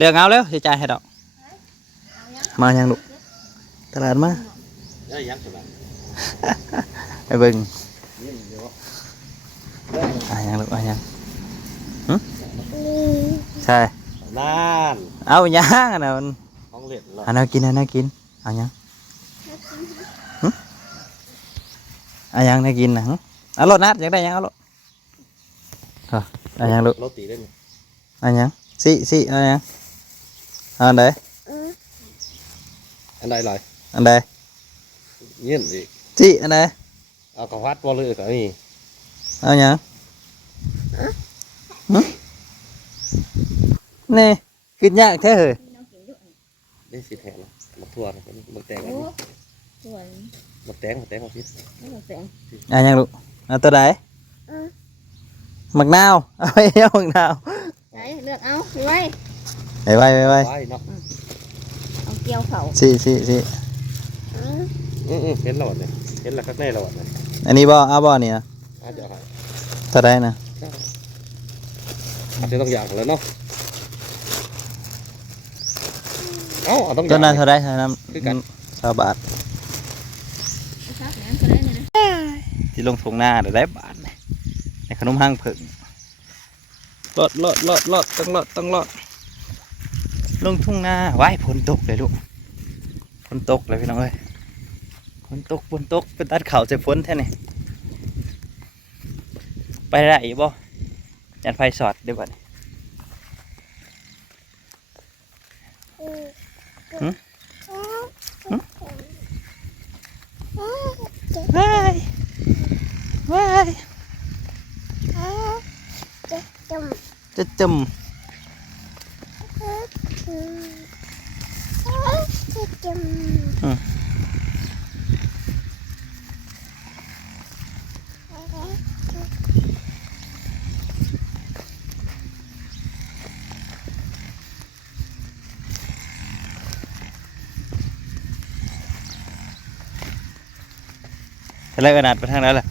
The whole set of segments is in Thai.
เลือกเอาแล้วสิจ่ายให้ดอกมายังลูกตลาดมาไปเบิ่งยังลูกยังใช่นั่นเอายังอันนั้นของเล่นเหรออันนั้นกินอันนั้นกินเอายังเอายังได้กินนะเอารถนัดอยากได้ยังเอารถเอายังลูกรถตีได้ไหมเอายังสิเอายังเอาอันใดอันใดลอยอันใดเงี้ยอีกสิอันใดเอากระพัดบอลเลยกับนี่เอายังนี่กินยากแท้เลยได้สิแทนมาทั่วนะมาแตงมาแตงมาพิษอ่ะยังลูกเอาตัวไหนหมักนาวเอาไปเอาหมักนาวเลือกเอาไปไว้เนาะเอาเกี่ยวเขาสิเห็นหลอดเลยเห็นแล้วข้างในหลอดเลยอันนี้บ่เอาบ่เนี่ยเดี๋ยวครับตัวไหนนะอาจจะต้องอยากแล้วเนาะต้องตัวนั้นเท่าไรเท่านั้น20 บาทที่ลงทงหน้าเดี๋ยวได้บาทในขนมห้างผึ่งรอดต้องรอดลงทุ่งนาไว้ฝนตกเลยลูกฝนตกเลยพี่น้องเอ้ยฝนตกเป็นตัดเข่าใส่ฝนแท้นี่ไปได้อีกบ่ยันไฟสอดได้บ่ว้ายจะจมแล้วกระดาษไปทางนั้นแหละ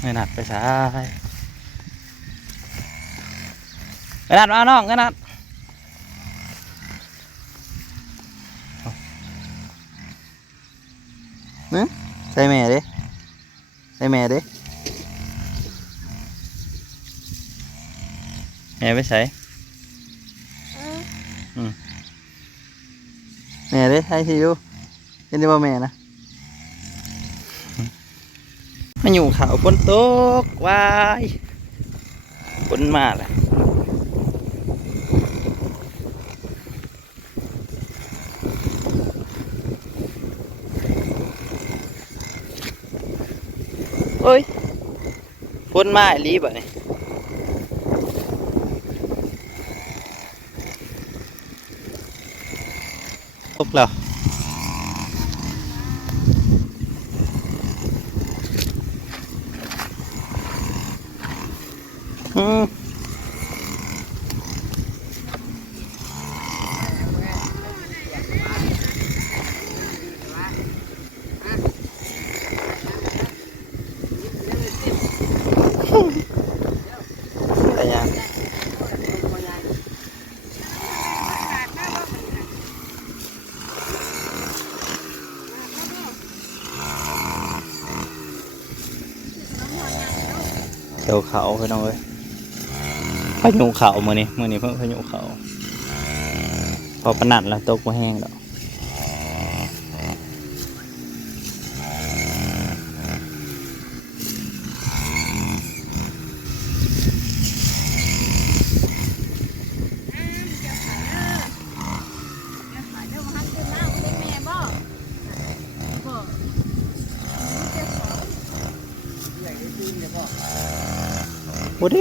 ไม่หนักไปซ้ายกระดาษมาน้องกระดาษเนี่ยใส่แม่ดิแม่ไปใส่แม่ดิให้ทีดูเห็นได้ว่าแม่นะมาอยู่เขาฝนตกวายฝนมาเลยโอ้ยฝนมาอีบ่เนี่ยตกแล้วเกี่ยวเขาไปน้องเลยพายุเขาเมื่อนี้เพิ่งพายุเขาพอปนัดแล้วตกมาแห้งแล้วโอ้ดิ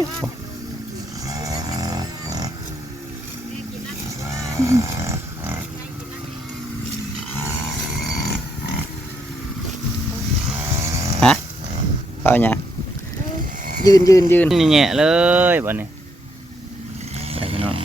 ฮะเอาเนี่ยยืนนี่แง่เลยบ่เนี่ยไปพี่น้อง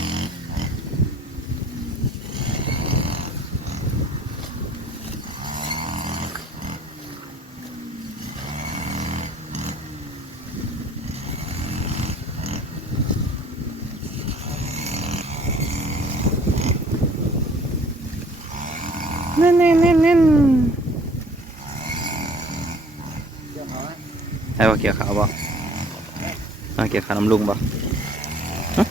ว่าเกี่ยวขาวบ่มาเกี่ยวขาวน้ำลุงบ่ฮะ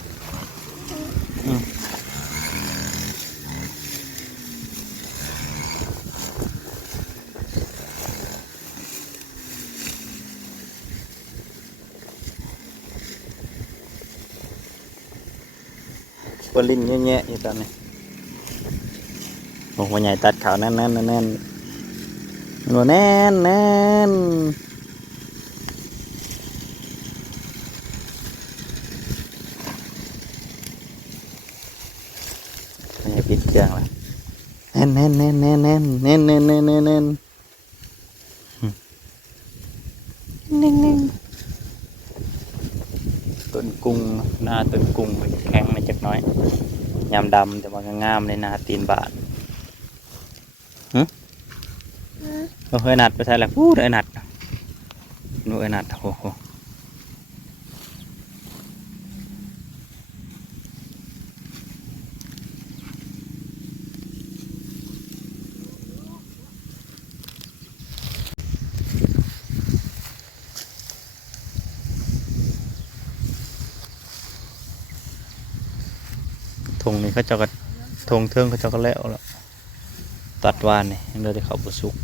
ปลิ้นแย่ๆอยู่ตอนนี้โอ้หัวใหญ่ตัดขาวแน่นๆแน่นๆแน่นหัวแน่นแน่นนี่ปิดเครื่องละแน่นแน่นแน่นแน่นแน่นแน่นแน่นแน่นแน่นแน่นแน่นแน่นต้นกุ้งหน้าต้นกุ้งมันแข็งมาจากน้อยยามดำแต่ว่างามเลยนาตีนบาทเราเคยนัดไปใช่แล้วพูดไอ้นัดนู่นไอ้นัดโอ้โหทงนี่เขาจะกระทงเทิงเขาจะกระแล้วแล้วตัดวานนี่ยังได้เขาบุสุก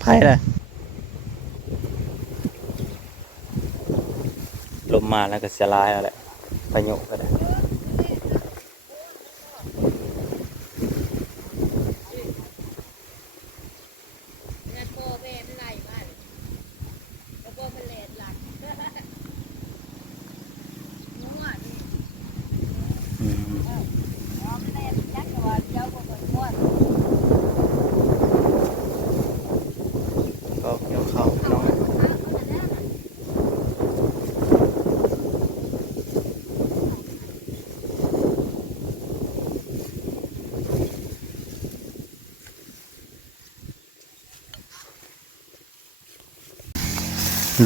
ไพ่เลยลมมาแล้วก็เสียลายแล้วแหละพายุก็ได้ก็เกี่ยวเข้าน้อง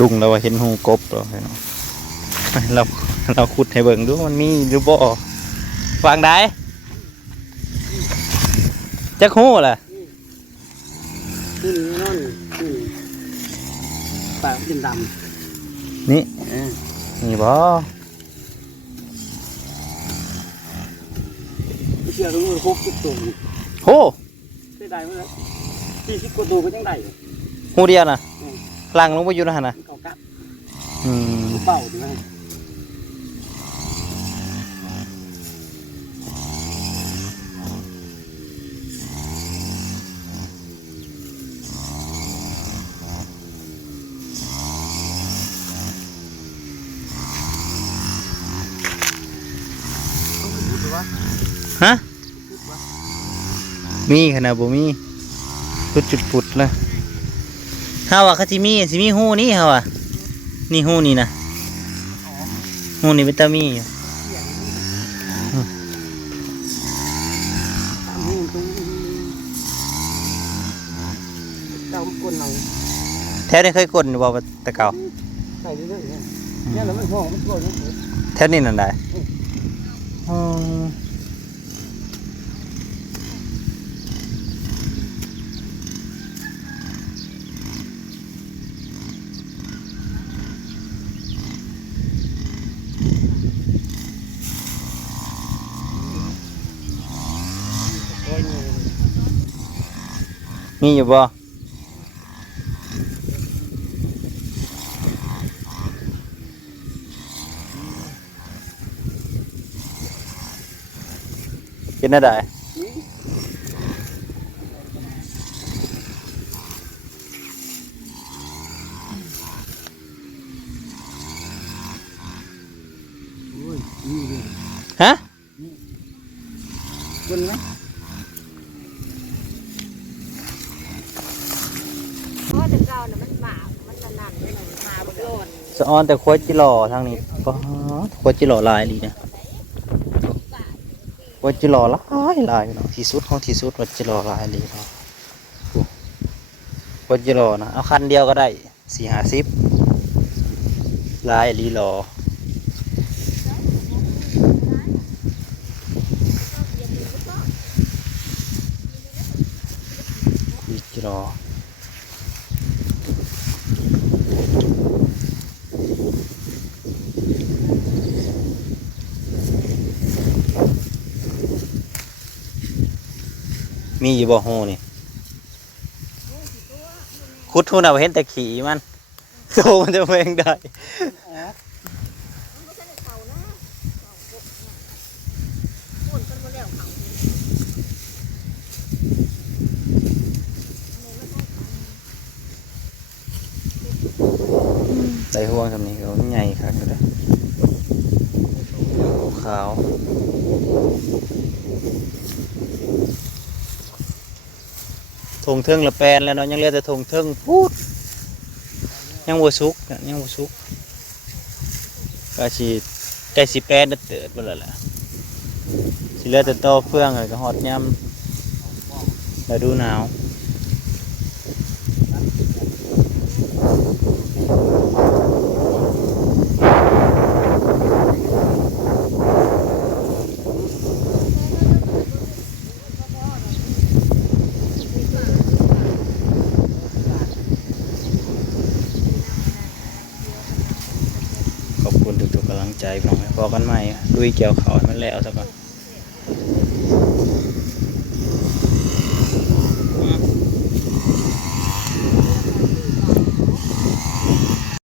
ลุงเราว่าเห็นหูกบเราเนาะเราขุดให้เบิ่งดูมันมีหรือบ่วางได้จักหูล่ะขึ้นนอนขึ้นปากเป็นดำนี่นี่บ่เชื่อรู้ว่า60 ตัวโหได้มั้ยล่ะ40 กว่าตัวก็ยังได้อยู่หูเดียวน่ะกลางลงไปอยู่นะฮะนะเขากัดเป่าดีไหมฮะมีขนาดบ่มีจุดปุดเลยฮาวะเขาสิมีหูนี่ฮาวะนี่หูนี่นะหูนี่วิตามินอยู่แถวนี้เคยกดบ่ตะเก่าใส่เรื่อยๆเนี่ยแล้วมันพอมันโกรธแถวนี้นั่นได้มีอยู่บ่กินได้ ฮะคุณนะเพราะแต่เก่าน่ะมันหมามันนั่นเลยหมาบ่โดนสะออนแต่โคจิหล่อทางนี้ก็โคจิหล่อลายดีนะโคจิหล่อลายเนาะที่สุดของที่สุดโคจิหล่อลายดีเนาะ คนจะรอนะเอาคันเดียวก็ได้4-50ลายลีรออีกรอมีอยู่บ่โหนี่คุดทุนเอาเห็นแต่ขี่มันโตมันจะเพลงได้ มันก็จะได้เขานะเขาพวกเนี่ยคนกันมาแล้วเขาได้ห่วงทำนี้เขาใหญ่ครับก็ได้ขาวทงเทิงละแปลนแล้วเนาะยังเหลือแต่ทงเทิงพูดยังวัวซุกน่ะยังวัวซุกก็สิใกล้สิแปลนเติดไปแล้วแหละสิเหลือแต่โตอเฟื่องเลยก็ฮอดย่ำฤดูหนาวขอบคุณทุกๆกำลังใจพี่น้องพอกันใหม่ลุยเกี่ยวเขาให้มันแล้วซะก่อน